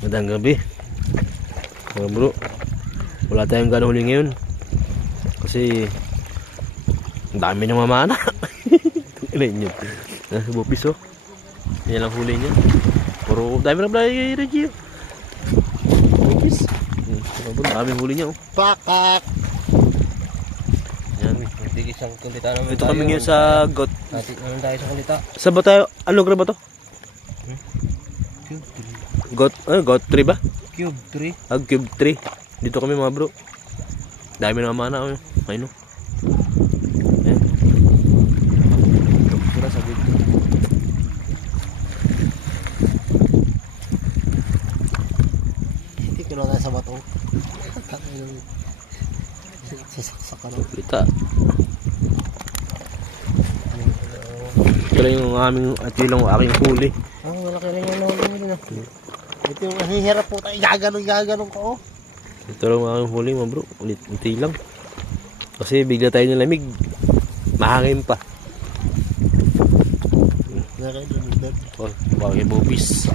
Magandang gabi mga bro. Wala tayong gano'ng huli ngayon kasi ang dami nang mamana. Ilan yun? Bupis oh. Yan lang huli niya. Puro dami na blay Reggie. Bupis. Dami huli niya oh. Pakak. Yan. Isang kulita naman. Ito kami ngayon sa got. Naman tayo sa kulita. Saan ba tayo? Ano graba to? Got 3 ba? Cube 3. Cube 3. Dito kami mga bro. Dami na mana oh. Ayun oh. Ayan. Tira sa dito. Hindi ko na sa bato. Sasaksak ka na. Kita. Ito lang yung aming at yun lang yung aking huli. Malaki rin yung nahuli nyo na. Ito yung mahihirap po tayo. Gaganon ko. Ito lang yung aking huli mga bro. Unti lang. Kasi bigla tayo nilamig. Mahangin pa. Oh, bakit bubis.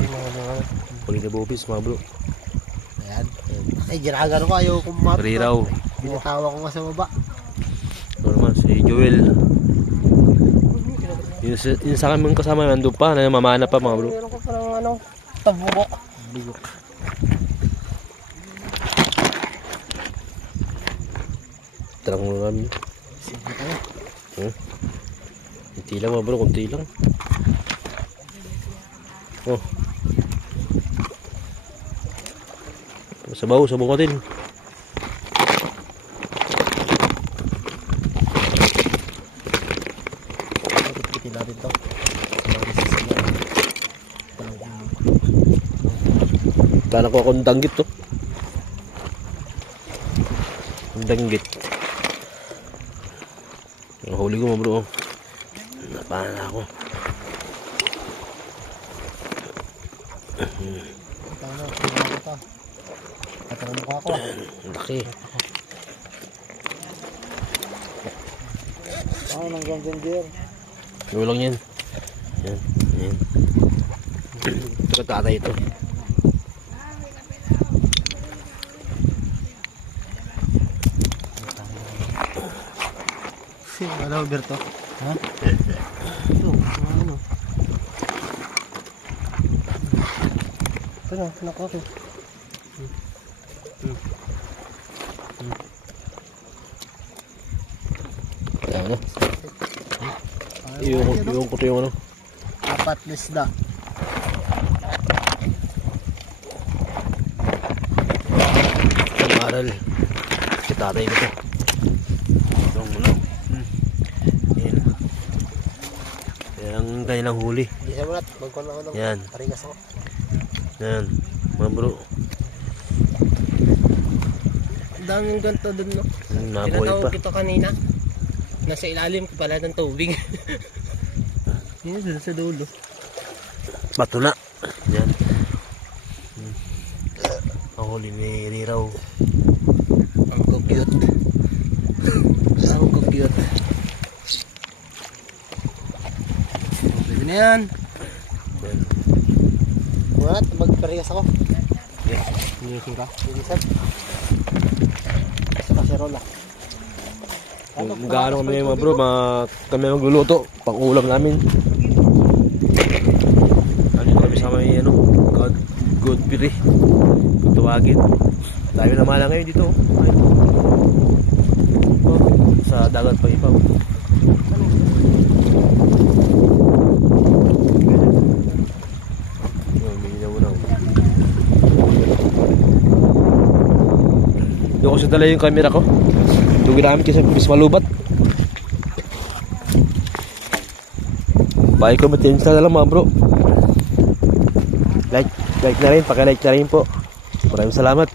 Huli na bubis mga bro. Ayan. Ay, ginaganon ko. Ayaw kong map. Riraw. Binatawa ko nga sa baba. Ito naman si Joel. Yung sa kami kasama nandun pa. Mamana pa mga bro. Meron ko parang tabukok. Bugok. Tarang mo namin. Kunti lang mga bro, kunti lang. Oh. Sabaw ka din. Pitin natin to. Tala ko akong danggit to. Danggit. Ang huli ko mga bro. Napana na ako. Katangan mukha ko. Laki. Nang ganyan deer. Ano lang yan. Yan. Yan. Ito ka tatay ito. Ano, Berto? Ha? Ito, ano? Ito na, anak ko. Ayan ano. Yung ko ito yung ano. 4 na isda. Maral. Si tatay ko ito. Itong ano. Yan. Yan ang kanilang huli. Hindi siya mulat. Magkuhan ako ng Yan. parigas ako. Yan. Mga bro. Ang daming ganito dun, no? Nabuhay pa. Pinatawag ito kanina. Nasa ilalim ko pala ng tubig. Yan, dun sa dulo. Bato na. Yan. Ang huli ni Riraw. Ang cute. Ang cute. Pwede na yan. Yan. Mulat, magparigas ako. Yes. Linisin ka? Linisan. Sa kaserola. Gaano kami mga bro, kami magluluto, pang ulam namin. Ano kami sa may ano, good piri. Kung tawagin. Dami naman na ngayon dito. Ay. Sa dagat pa ipaw. Doon ko sa dala yung camera ko. Doon ginamit kasi bis malubat. Bye, comment na lang mga bro. Like na rin, paki-like na rin po. Maraming salamat.